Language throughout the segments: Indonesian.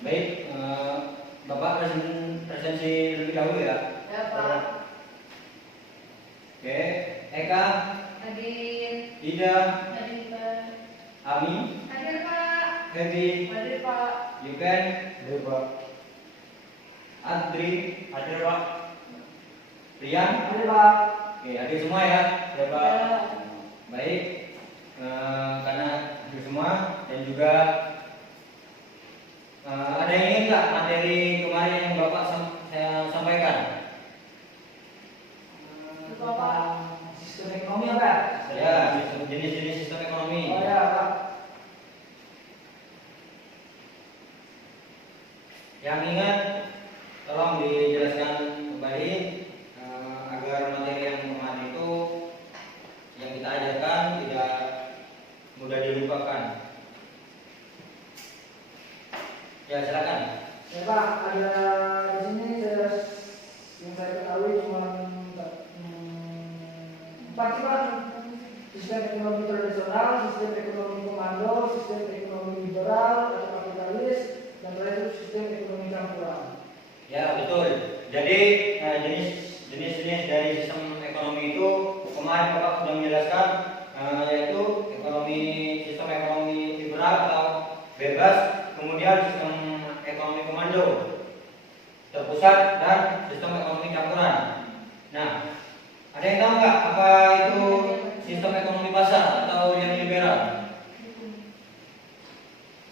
Baik, Bapak presentasi lebih dahulu ya. Ya Pak. Oke, Eka, Hadir. Ida, Hadir Pak. Ami, Hadir Pak. Hebi, Hadir Pak. Yuken, Baik, Pak. Adri, hadir Pak. Rian, Hadir, Pak. oke, hadir semua ya. Ya, Pak. Ya. Baik, karena hadir semua dan juga ada yang ingin nggak materi kemarin yang Bapak saya sampaikan? Bapak. Sistem ekonomi apa ya? Ya, jenis-jenis sistem ekonomi. Oh ya, Pak. Yang ingat, tolong dijelaskan kembali agar materi yang kemarin itu yang kita ajarkan tidak mudah dilupakan. Ya, silakan. Ya, Pak. Ada di sini yang saya ketahui cuma empat sih, Pak. Sistem ekonomi tradisional, sistem ekonomi komando, sistem ekonomi liberal atau kapitalis, dan terakhir itu sistem ekonomi campuran. Ya, betul. Jadi jenis-jenis dari sistem ekonomi itu kemarin Bapak sudah menjelaskan, yaitu sistem ekonomi liberal atau bebas, kemudian sistem ekonomi komando, terpusat, dan sistem ekonomi campuran. Nah, ada yang tahu nggak apa itu sistem ekonomi pasar atau yang liberal?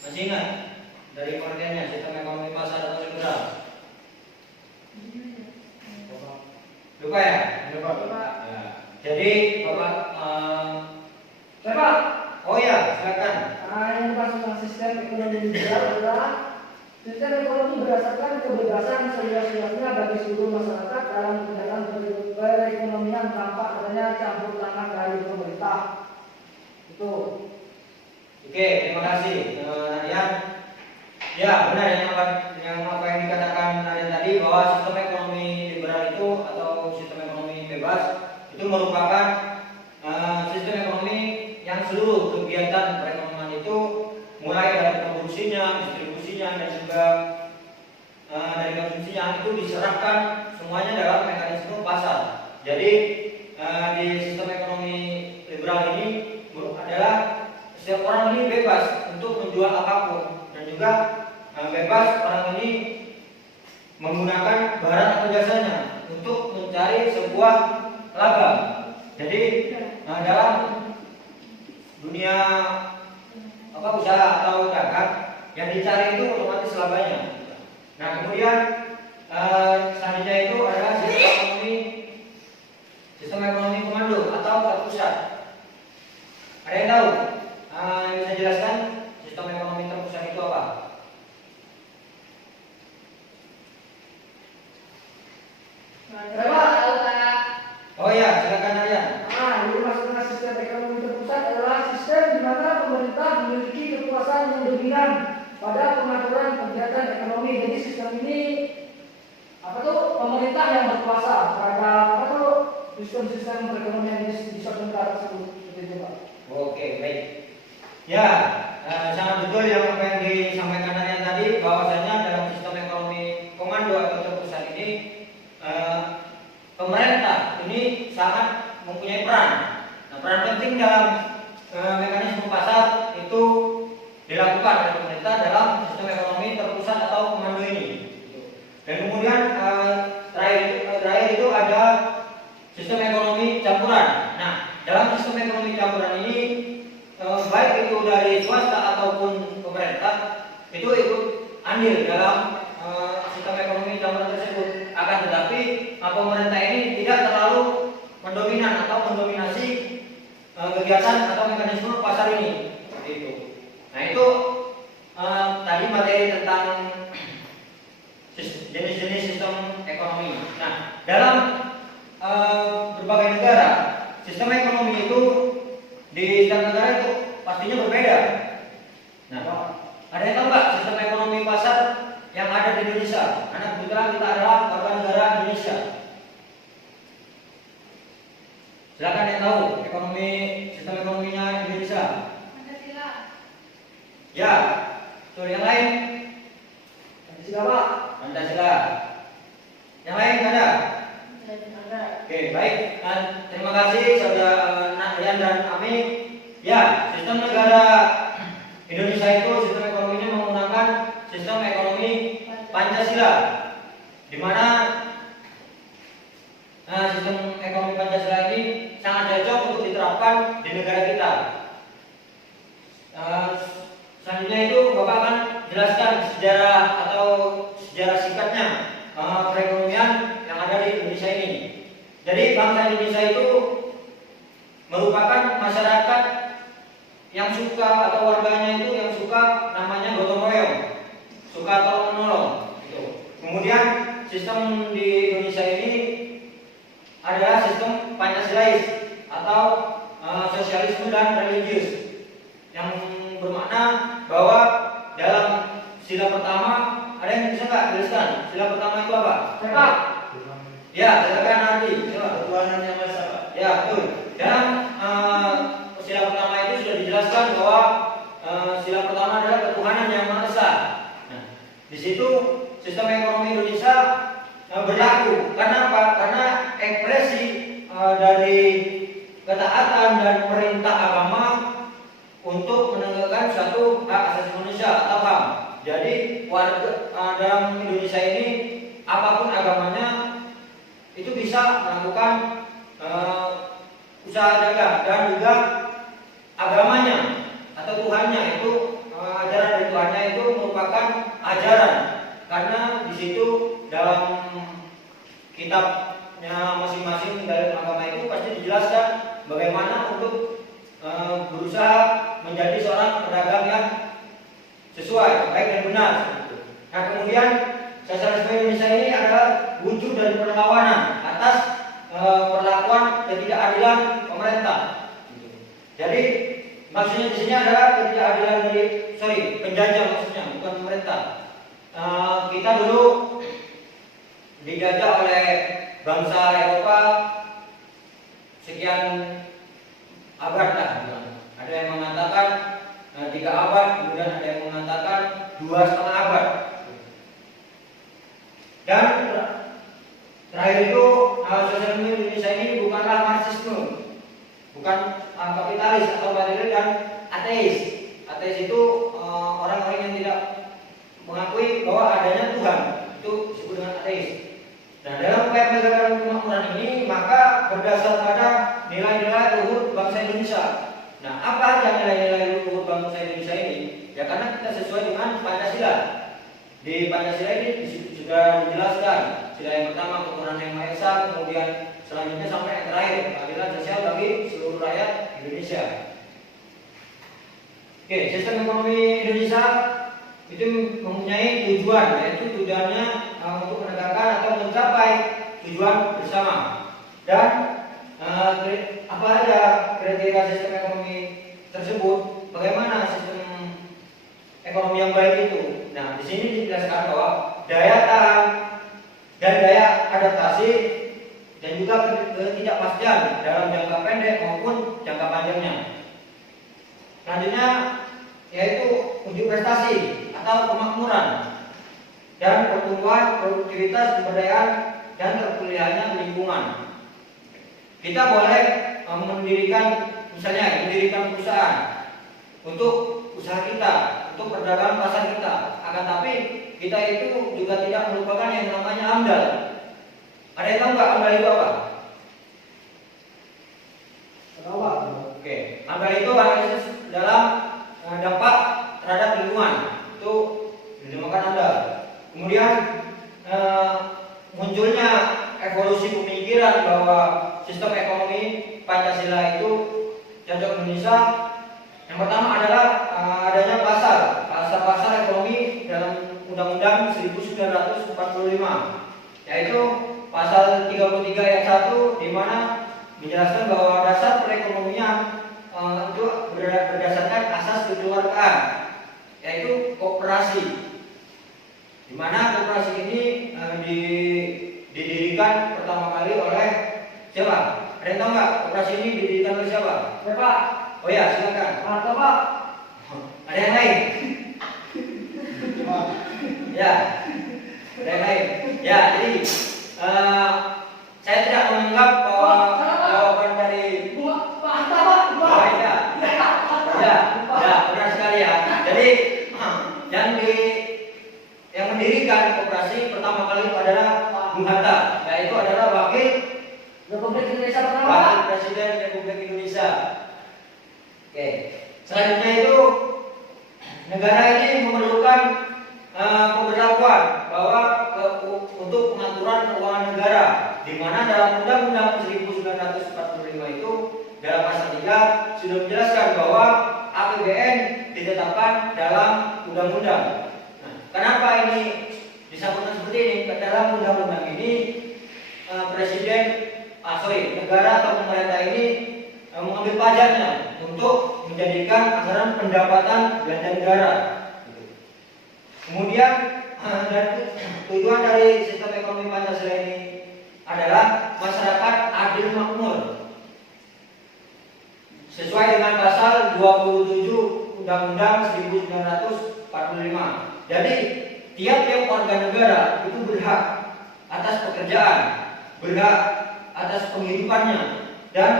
Masih ingat dari pengertiannya sistem ekonomi pasar atau liberal? Lupa ya? Ya, Pak. Ya. Jadi Bapak, Ya, Pak. oh ya, silakan. Yang dimaksud sistem ekonomi liberal adalah sistem ekonomi berdasarkan kebebasan seluas-luasnya bagi seluruh masyarakat dalam menjalankan perekonomian tanpa adanya campur tangan dari pemerintah. Itu. Oke, terima kasih Nadian. Ya, benar yang apa yang dikatakan Nadian tadi, bahwa sistem ekonomi liberal itu atau sistem ekonomi bebas itu merupakan sistem ekonomi yang seluruh kegiatan perekonomian itu mulai dari produksinya, distribusinya, dan juga dari konsumsinya itu diserahkan semuanya dalam mekanisme pasar. Jadi di sistem ekonomi liberal ini adalah setiap orang ini bebas untuk menjual apapun, dan juga bebas orang ini menggunakan barang atau jasanya untuk mencari sebuah laba. Jadi dalam dunia usaha atau dagang, yang dicari itu otomatis labanya. Nah, kemudian selanjutnya itu adalah sistem ekonomi komando atau terpusat. Ada yang tahu? Yang bisa jelaskan sistem ekonomi terpusat itu apa? Oh ya, silakan Nadian. Jadi maksudnya sistem ekonomi terpusat adalah sistem di mana pemerintah memiliki kekuasaan yang dominan pada pengaturan kegiatan ekonomi. Jadi sistem ini pemerintah yang berkuasa terhadap sistem-sistem perekonomian di suatu negara tersebut. Seperti itu, Pak. Oke, baik. Ya, sangat betul yang apa yang disampaikan Nadian tadi, bahwasanya dalam sistem ekonomi komando atau terpusat ini pemerintah ini sangat mempunyai peran. Nah, peran penting dalam mekanisme pasar itu dilakukan oleh pemerintah dalam sistem ekonomi terpusat atau komando ini. Dan kemudian terakhir itu ada sistem ekonomi campuran. Nah, dalam sistem ekonomi campuran ini baik itu dari swasta ataupun pemerintah itu ikut andil dalam sistem ekonomi campuran tersebut. Akan tetapi pemerintah ini tidak terlalu mendominan atau mendominasi kegiatan atau mekanisme pasar ini. Seperti itu. Nah, itu tadi materi tentang jenis-jenis sistem ekonomi. Nah, dalam berbagai negara, sistem ekonomi itu di setiap negara itu pastinya berbeda. Nah, ada yang tahu nggak sistem ekonomi pasar yang ada di Indonesia? Karena kebetulan kita adalah warga negara Indonesia. Silakan yang tahu sistem ekonominya Indonesia. Pancasila. Ya, betul. Yang lain? Sila Pak. Pancasila. Yang lain ada? Ada. Oke, baik. Dan terima kasih saudara Nahyan dan Ami. Ya, sistem negara Indonesia itu sistem ekonominya menggunakan sistem ekonomi Pancasila, di mana sistem ekonomi Pancasila ini sangat cocok untuk diterapkan di negara kita. Selanjutnya itu Bapak akan jelaskan sejarah atau sejarah singkatnya perekonomian yang ada di Indonesia ini. Jadi bangsa Indonesia itu merupakan masyarakat yang suka atau warganya itu yang suka namanya gotong royong, suka tolong menolong. Gitu. Kemudian sistem di Indonesia ini adalah sistem Pancasilais atau sosialisme dan religius, yang bermakna bahwa dalam sila pertama, ada yang bisa nggak jelaskan sila pertama itu apa? Pak. Ya, silakan Andi. Ketuhanan yang Maha Esa. Ya, betul. Dalam sila pertama itu sudah dijelaskan bahwa sila pertama adalah ketuhanan yang Maha Esa. Nah, di situ sistem ekonomi Indonesia berlaku. Karena apa? Karena ekspresi dari ketaatan dan perintah agama untuk menegakkan suatu hak asasi manusia atau HAM. Jadi warga dalam Indonesia ini apapun agamanya itu bisa melakukan usaha dagang, dan juga agamanya atau Tuhannya itu ajaran dari Tuhannya itu merupakan ajaran, karena di situ dalam kitabnya masing-masing dari agama itu pasti dijelaskan bagaimana untuk berusaha menjadi seorang pedagang yang sesuai, baik dan benar. Nah, kemudian sosialisme Indonesia ini adalah wujud dari perlawanan atas perlakuan ketidakadilan pemerintah. Jadi maksudnya di sini adalah ketidakadilan dari penjajah, maksudnya bukan pemerintah. Kita dulu dijajah oleh bangsa Eropa sekian abad lah. Ada yang mengatakan 3 abad, kemudian ada yang mengatakan 2,5 abad. Dan terakhir itu sosialisme Indonesia ini bukanlah Marxisme, bukan kapitalis atau material dan ateis. Ateis itu orang-orang yang tidak mengakui bahwa adanya Tuhan, itu disebut dengan ateis. Nah, dalam upaya penegakan kemakmuran ini maka berdasar pada nilai-nilai luhur bangsa Indonesia. Nah, apa aja nilai-nilai luhur bangsa Indonesia ini? Ya karena kita sesuai dengan Pancasila. Di Pancasila ini sudah dijelaskan. Sila yang pertama ketuhanan yang Maha Esa, kemudian selanjutnya sampai yang terakhir keadilan sosial bagi seluruh rakyat Indonesia. Oke, sistem ekonomi Indonesia itu mempunyai tujuan, yaitu tujuannya untuk menegakkan atau mencapai tujuan bersama. Dan apa ada kriteria sistem ekonomi tersebut? Bagaimana sistem ekonomi yang baik itu? Nah, di sini dijelaskan bahwa daya tahan dan daya adaptasi dan juga ketidakpastian dalam jangka pendek maupun jangka panjangnya. Selanjutnya yaitu uji prestasi atau kemakmuran dan pertumbuhan produktivitas kebudayaan dan terpeliharaannya lingkungan. Kita boleh mendirikan perusahaan untuk usaha kita, untuk perdagangan pasar kita. Akan tapi kita itu juga tidak melupakan yang namanya AMDAL. Ada yang tahu nggak AMDAL itu apa? Tahu Pak. Oke, AMDAL itu analisis dalam dampak terhadap lingkungan. Itu dinamakan AMDAL. Kemudian munculnya evolusi pemikiran bahwa sistem ekonomi Pancasila itu cocok Indonesia. Yang pertama adalah adanya pasar ekonomi dalam Undang-Undang 1945, yaitu pasal 33 ayat 1, di mana menjelaskan bahwa dasar perekonomian itu berdasarkan asas kekeluargaan, yaitu koperasi, di mana koperasi ini didirikan pertama kali oleh siapa? Ada yang tahu nggak koperasi ini didirikan oleh siapa? Pak. Oh ya, silakan. Atau Pak. Ada yang lain? Ya, ada yang lain. Ya, jadi saya tidak menganggap bahwa jawaban dari Pak Hatta, Pak. oh, ya, benar sekali ya. Jadi yang mendirikan koperasi pertama kali itu adalah Bung Hatta, yaitu adalah wakil Republik Indonesia pertama. Presiden Republik Indonesia. Oke, selanjutnya itu negara ini memerlukan pemberlakuan bahwa untuk pengaturan keuangan negara, di mana dalam Undang-Undang 1945 itu dalam pasal 3 sudah menjelaskan bahwa APBN ditetapkan dalam undang-undang. Nah, kenapa ini disebutkan seperti ini? Dalam undang-undang ini negara atau pemerintah ini mengambil pajaknya untuk menjadikan anggaran pendapatan belanja negara. Kemudian dan tujuan dari sistem ekonomi Pancasila ini adalah masyarakat adil makmur sesuai dengan pasal 27 Undang-Undang 1945. Jadi tiap-tiap warga negara itu berhak atas pekerjaan, berhak atas penghidupannya, dan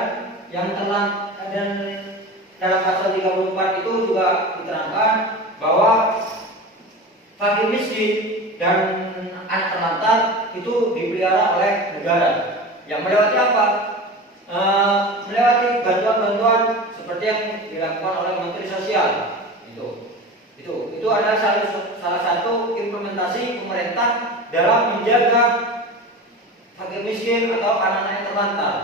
yang telah dan dalam pasal 34 itu juga diterangkan bahwa fakir miskin dan anak terlantar itu dipelihara oleh negara. Yang melewati apa? Melewati bantuan-bantuan seperti yang dilakukan oleh Menteri Sosial. Itu adalah salah satu implementasi pemerintah dalam menjaga fakir miskin atau anak-anak yang terlantar.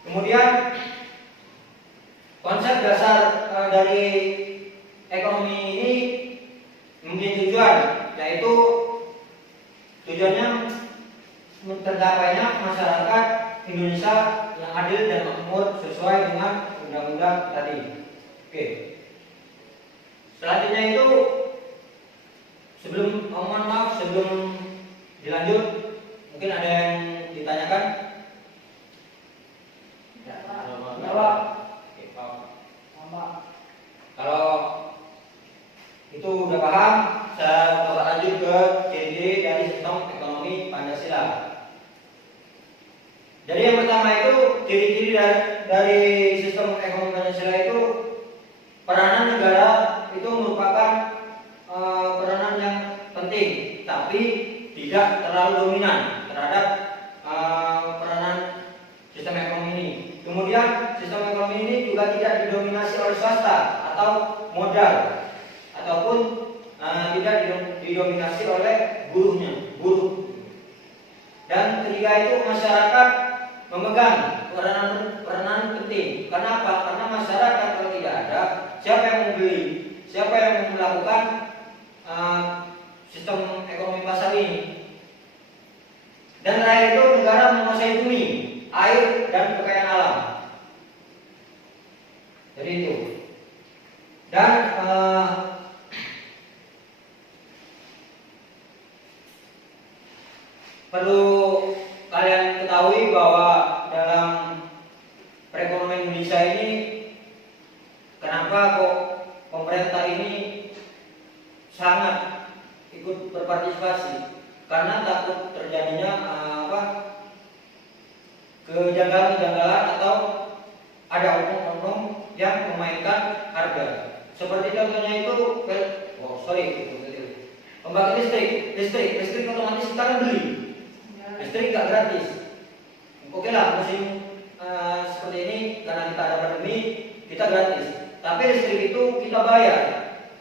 Kemudian konsep dasar dari ekonomi ini mempunyai tujuan, yaitu tujuannya tercapainya masyarakat Indonesia yang adil dan makmur sesuai dengan undang-undang tadi. Oke. Selanjutnya itu sebelum dilanjut, mungkin ada yang ditanyakan? Ya, Pak. Oke, Pak. Kalau itu udah paham, saya bakal lanjut ke ciri-ciri dari sistem ekonomi Pancasila. Jadi yang pertama itu ciri-ciri dari sistem ekonomi Pancasila itu peranan negara itu merupakan peranan yang penting, tapi tidak terlalu dominan terhadap peranan sistem ekonomi ini. Kemudian sistem ekonomi ini juga tidak didominasi oleh swasta atau modal, ataupun tidak didominasi oleh buruh. Dan ketiga itu masyarakat memegang peranan penting. Kenapa? Karena masyarakat kalau tidak ada, siapa yang membeli, siapa yang melakukan sistem ekonomi pasar ini. Dan terakhir itu negara menguasai bumi, air, dan kekayaan alam. Jadi itu. Dan perlu kalian ketahui bahwa dalam perekonomian Indonesia ini, kenapa kok pemerintah ini sangat ikut berpartisipasi? Karena takut terjadinya kejanggalan-kejanggalan atau ada oknum-oknum yang memainkan harga. Seperti contohnya itu, pembangkit listrik otomatis kita kan beli. Listrik nggak gratis. Oke lah, musim seperti ini karena kita ada pandemi, kita gratis. Tapi listrik itu kita bayar,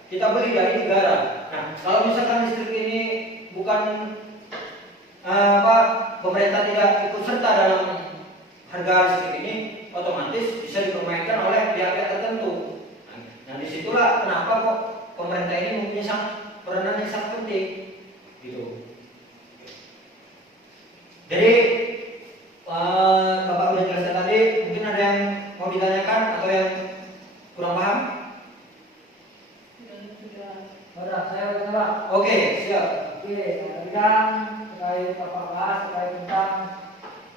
kita beli dari negara. Nah, kalau misalkan listrik ini bukan pemerintah tidak ikut serta dalam harga listrik ini, otomatis bisa dipermainkan oleh pihak-pihak tertentu. Nah, disitulah kenapa kok pemerintah ini mempunyai peranan yang sangat penting, gitu. Jadi Bapak udah jelaskan tadi, mungkin ada yang mau ditanyakan atau yang kurang paham? Sudah, saya udah Pak. Oke, siap. Oke, tadi kan terkait Bapak bahas terkait tentang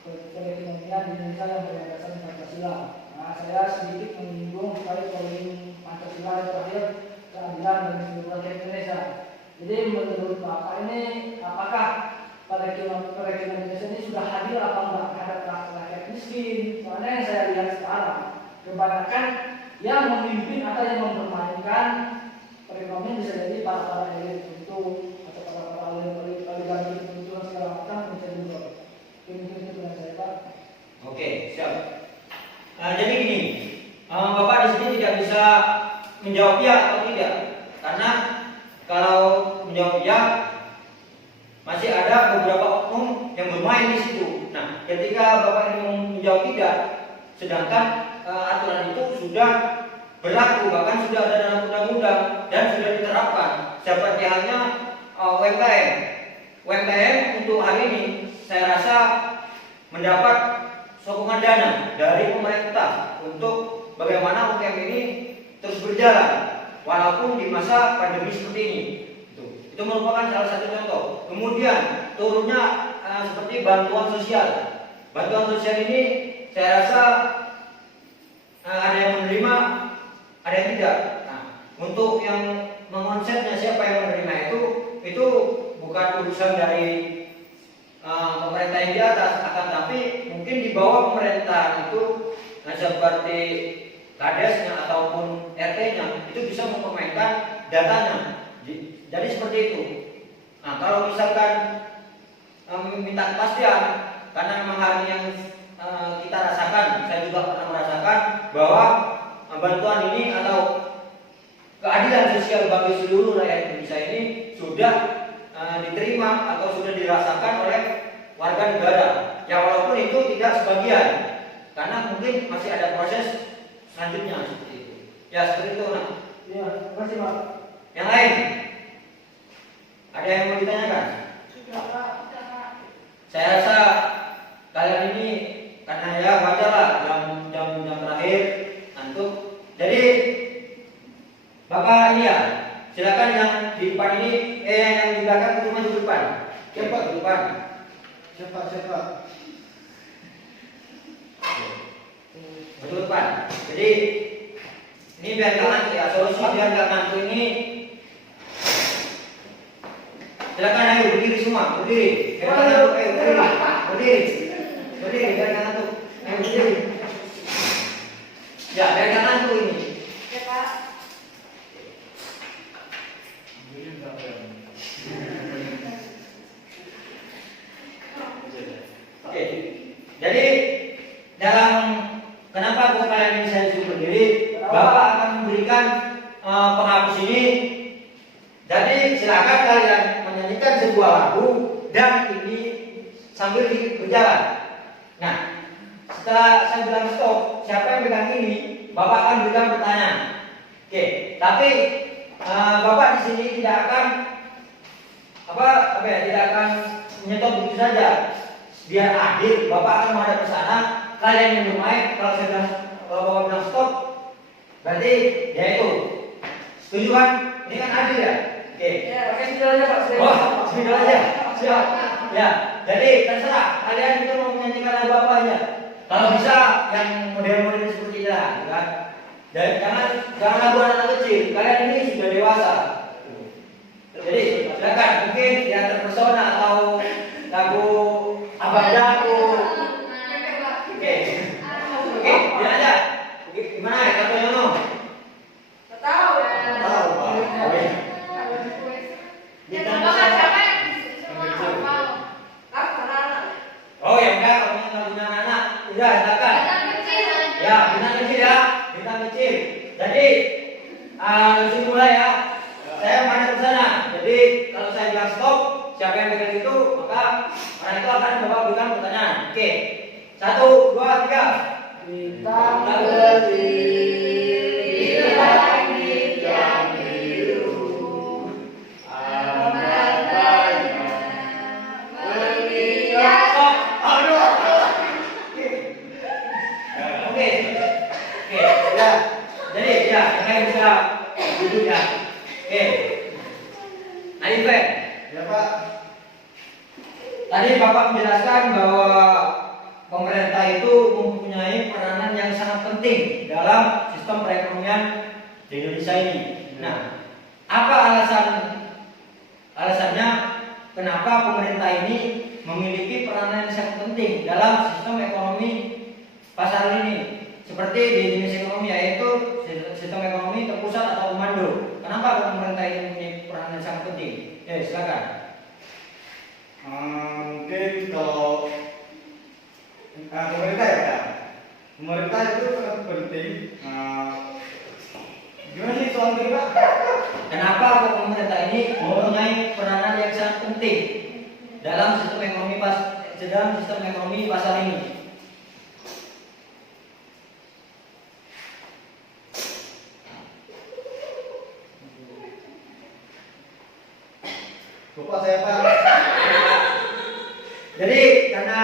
perekonomian di Indonesia yang berdasarkan Pancasila. Nah, saya sedikit menyinggung terkait poin Pancasila yang terakhir, keadilan bagi seluruh rakyat Indonesia. Jadi menurut Bapak ini apakah perekonomian Indonesia ini sudah hadir apa enggak terhadap rakyat miskin? Soalnya yang saya lihat sekarang kebanyakan yang memimpin atau yang mempermainkan perekonomian bisa jadi para elit tertentu atau para oligarki tertentu dan segala macam bisa juga. Mungkin itu yang saya Pak. Oke, siap. Jadi gini, Bapak di sini tidak bisa menjawab ya atau tidak, karena kalau menjawab ya masih ada beberapa oknum yang bermain di situ. Nah, ketika Bapak ini menjawab tidak, sedangkan aturan itu sudah berlaku, bahkan sudah ada dalam undang-undang dan sudah diterapkan. Seperti halnya UMKM. UMKM untuk hari ini saya rasa mendapat sokongan dana dari pemerintah untuk bagaimana UMKM ini terus berjalan walaupun di masa pandemi seperti ini. Itu merupakan salah satu contoh. Kemudian turunnya seperti bantuan sosial. Bantuan sosial ini saya rasa ada yang menerima, ada yang tidak. Nah, untuk yang mengonsepnya siapa yang menerima itu bukan urusan dari pemerintah yang di atas, akan tapi mungkin di bawah pemerintah itu seperti kadesnya ataupun RT-nya itu bisa mempermainkan datanya. Jadi seperti itu. Nah, kalau misalkan minta kepastian, karena memang hari yang kita rasakan, saya juga pernah merasakan bahwa bantuan ini atau keadilan sosial bagi seluruh rakyat Indonesia ini sudah diterima atau sudah dirasakan oleh warga negara. Ya walaupun itu tidak sebagian, karena mungkin masih ada proses selanjutnya seperti itu. Ya seperti itu. Nah, Iya, terima kasih Pak. yang lain ada yang mau ditanyakan? Sudah Pak. Saya rasa kalian ini karena ya wajarlah jam terakhir ngantuk. Jadi Bapak ini ya, silakan yang di depan ini, yang di belakang itu maju ke depan. Siapa ke depan? Siapa? Maju ke depan. Jadi ini biar nggak ngantuk ya, solusi biar nggak ngantuk ini. Silakan ayo berdiri semua, berdiri. Biar nggak ngantuk, ayo berdiri, biar nggak ngantuk. Ayo berdiri. Ya, biar nggak ngantuk ini. Ya Pak. Oke. Jadi dalam kenapa kok kalian ini saya suruh berdiri, Bapak akan memberikan penghapus ini. Jadi silakan kalian menyanyikan sebuah lagu dan ini sambil berjalan. Nah, setelah saya bilang stop, siapa yang pegang ini, Bapak akan berikan pertanyaan. Oke, tapi Bapak di sini tidak akan tidak akan menyetop begitu saja. Biar adil, Bapak akan menghadap ke sana, kalian yang bermain. Kalau saya bilang, kalau Bapak bilang stop, berarti ya itu. Setuju kan? Ini kan adil ya? Oke. Ya, pakai spidol aja Pak. Oh, spidol aja. Siap. Ya. Jadi terserah kalian itu mau menyanyikan lagu apa aja. Kalau bisa yang model-model seperti itu lah, kan? Dan jangan lagu anak kecil. Kalian ini sudah dewasa. Jadi silakan, mungkin yang terpesona atau lagu Abang Daku. Oke, dia aja. Gimana ya, Kak Yono? Tahu. Tahu, Pak. Oke. Ya Bapak kan siapa yang semua hafal? Tahu anak. Oh ya enggak, kalau yang lagunya anak, udah silakan. Anak kecil. Ya, bintang kecil ya, bintang kecil. Jadi, langsung mulai ya. Saya menghadap ke sana. Jadi, kalau saya bilang stop, siapa yang pegang itu, maka orang itu akan Bapak berikan pertanyaan. Oke, 1, 2, 3. Bintang kecil di langit yang biru, amat banyak berlian. Stop. Aduh. Oke, ya. Jadi ya, yang bisa duduk ya. Oke. Naik Pak. Ya Pak. Tadi Bapak menjelaskan bahwa pemerintah itu mempunyai peranan yang sangat penting dalam sistem perekonomian di Indonesia ini. Nah, apa alasan kenapa pemerintah ini memiliki peranan yang sangat penting dalam sistem ekonomi pasar ini. Seperti di jenis ekonomi yaitu sistem ekonomi terpusat atau komando. Kenapa pemerintah ini memiliki peranan yang sangat penting? Silakan. Mungkin kalau pemerintah ya Pak. Pemerintah itu sangat penting. Gimana sih soal tadi Pak? Kenapa kok pemerintah ini mempunyai peranan yang sangat penting dalam sistem ekonomi pasar ini? Bapak saya Pak. Jadi karena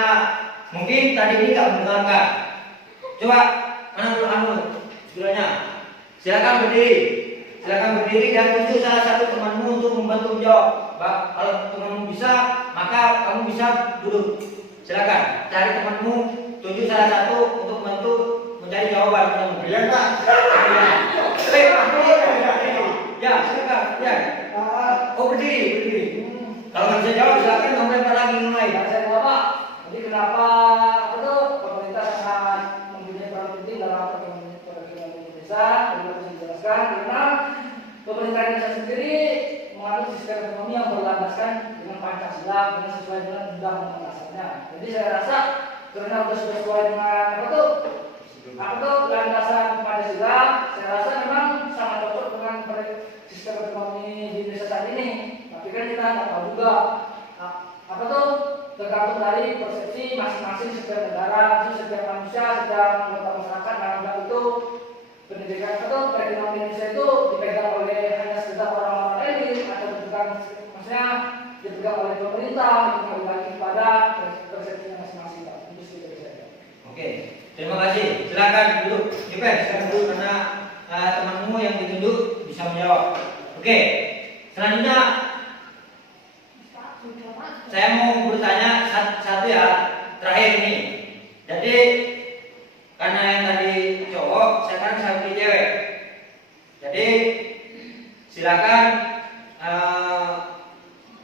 mungkin tadi ini nggak mendengarkan, coba sebenarnya silakan berdiri dan tunjuk salah satu temanmu untuk membantu menjawab. Kalau temanmu bisa, maka kamu bisa duduk. Silakan cari temanmu, tunjuk salah satu untuk membantu mencari jawaban temanmu. Iya Pak. Ya, silakan. Ya. Oh berdiri. Kalau nggak bisa jawab, silakan pemerintah lagi mulai. Saya jawab Pak. Jadi kenapa itu pemerintah sangat mempunyai peran penting dalam perekonomian Indonesia? Tadi saya jelaskan karena pemerintah Indonesia sendiri menganut sistem ekonomi yang berlandaskan dengan Pancasila dengan sesuai dengan undang-undang dasarnya. Jadi saya rasa karena sudah sesuai dengan landasan Pancasila, saya rasa memang sangat cocok dengan sistem ekonomi di Indonesia saat ini. Tapi kan kita nggak tahu juga tergantung dari persepsi masing-masing setiap negara, setiap manusia, setiap anggota masyarakat menganggap itu pendidikan atau perekonomian Indonesia itu dipegang oleh hanya sekedar orang-orang elit atau dipegang oleh pemerintah, kembali lagi kepada persepsinya masing-masing Pak. Itu sudah saja. Oke, terima kasih. Silakan duduk. Silakan duduk karena temanmu yang ditunjuk bisa menjawab. Oke, selanjutnya saya mau bertanya satu ya, terakhir ini. Jadi karena yang tadi cowok, saya kan sapi cewek. Jadi silakan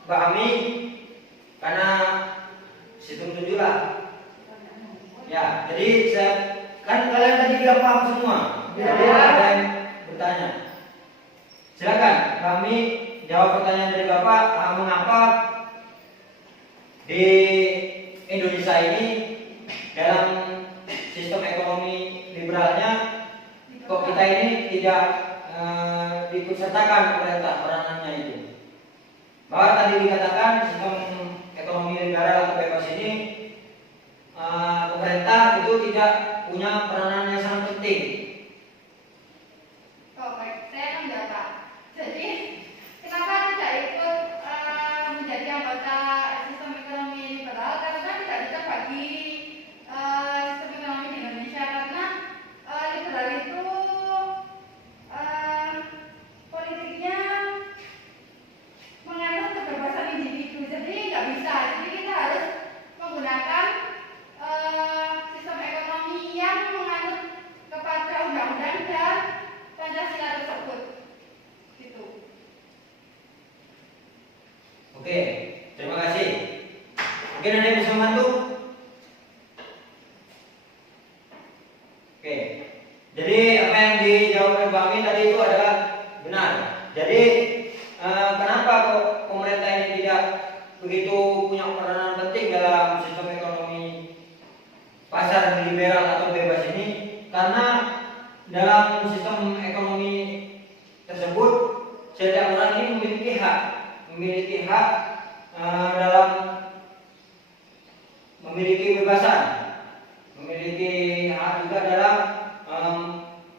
Mbak Ami, karena situ tujuh lah. Ya, jadi kan kalian tadi bilang paham semua. Jadi ada yang bertanya. Silakan kami jawab pertanyaan dari Bapak. Mengapa di Indonesia ini dalam sistem ekonomi liberalnya kok kita ini tidak diikutsertakan pemerintah peranannya itu? Bahwa tadi dikatakan sistem ekonomi liberal atau bebas ini pemerintah itu tidak punya peranan yang sangat penting. Oh, baik. Saya akan jawab. Jadi, kenapa tidak ikut menjadi anggota sistem ekonomi liberal? Karena tidak bisa bagi sistem ekonomi di Indonesia. Karena liberal itu politiknya menganut kebebasan individu. Jadi nggak bisa. Jadi kita harus menggunakan sistem ekonomi yang menganut kepada undang-undang dan Pancasila tersebut. Gitu. Oke, terima kasih. Mungkin ada yang bisa membantu? Oke, jadi apa yang dijawab oleh Bang Amin tadi itu adalah benar. Jadi kenapa kok pemerintah ini tidak begitu punya peranan penting dalam sistem ekonomi pasar liberal atau bebas ini? Karena dalam sistem ekonomi tersebut setiap orang ini memiliki hak dalam memiliki kebebasan, memiliki hak juga dalam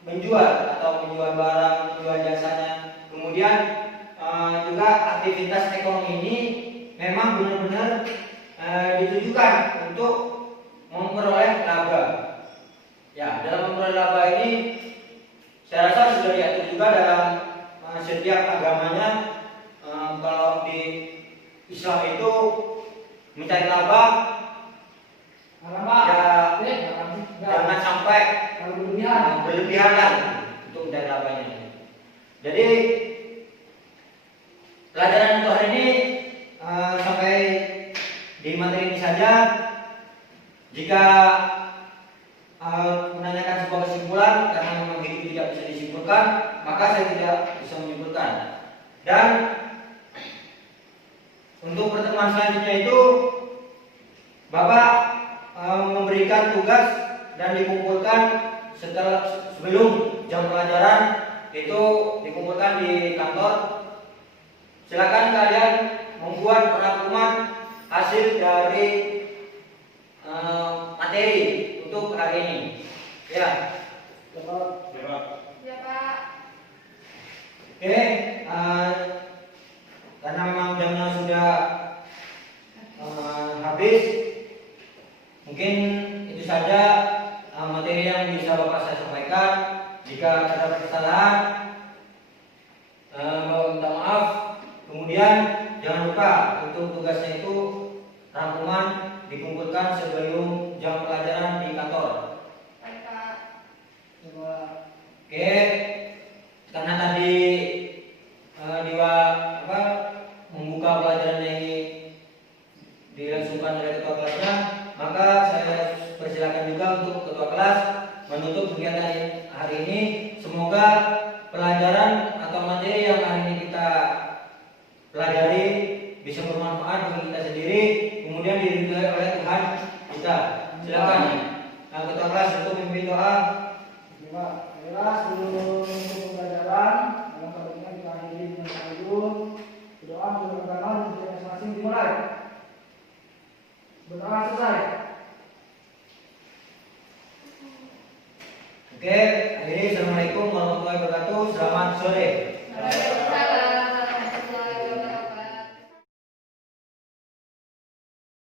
menjual barang, menjual jasanya. Kemudian juga aktivitas ekonomi ini memang benar-benar ditujukan untuk memperoleh laba. Ya, dalam memperoleh laba ini saya rasa sudah diatur juga dalam setiap agamanya. Kalau di Islam itu mencari laba jangan sampai berlebihan lah untuk mencari labanya. Jadi pelajaran untuk hari ini sampai saja jika menanyakan sebuah kesimpulan karena memang hidup tidak bisa disimpulkan, maka saya tidak bisa menyimpulkan. Dan untuk pertemuan selanjutnya itu Bapak memberikan tugas dan dikumpulkan sebelum jam pelajaran, itu dikumpulkan di kantor. Silakan kalian membuat rangkuman hasil dari materi untuk hari ini. Ya. Bapak. Ya Pak. Oke, karena memang jamnya sudah habis, mungkin itu saja materi yang bisa Bapak saya sampaikan. Jika ada kesalahan, minta maaf. Kemudian jangan lupa untuk tugasnya itu rangkuman dikumpulkan sebelum jam pelajaran di kantor. Baik Pak. Oke, karena tadi membuka pelajaran ini dilangsungkan oleh ketua kelasnya, maka saya persilakan juga untuk ketua kelas menutup kegiatan hari ini. Semoga pelajaran atau materi yang hari ini kita pelajari bisa bermanfaat bagi kita sendiri, kemudian diridhoi oleh Tuhan kita. Silakan ketua kelas untuk memimpin doa. Inilah seluruh pembelajaran dalam kali ini kita akhiri dengan tajuk berdoa untuk agama dan tujuan masing-masing dimulai. Berdoa selesai. Oke, akhiri. Assalamualaikum warahmatullahi wabarakatuh. Selamat sore. Waalaikumsalam.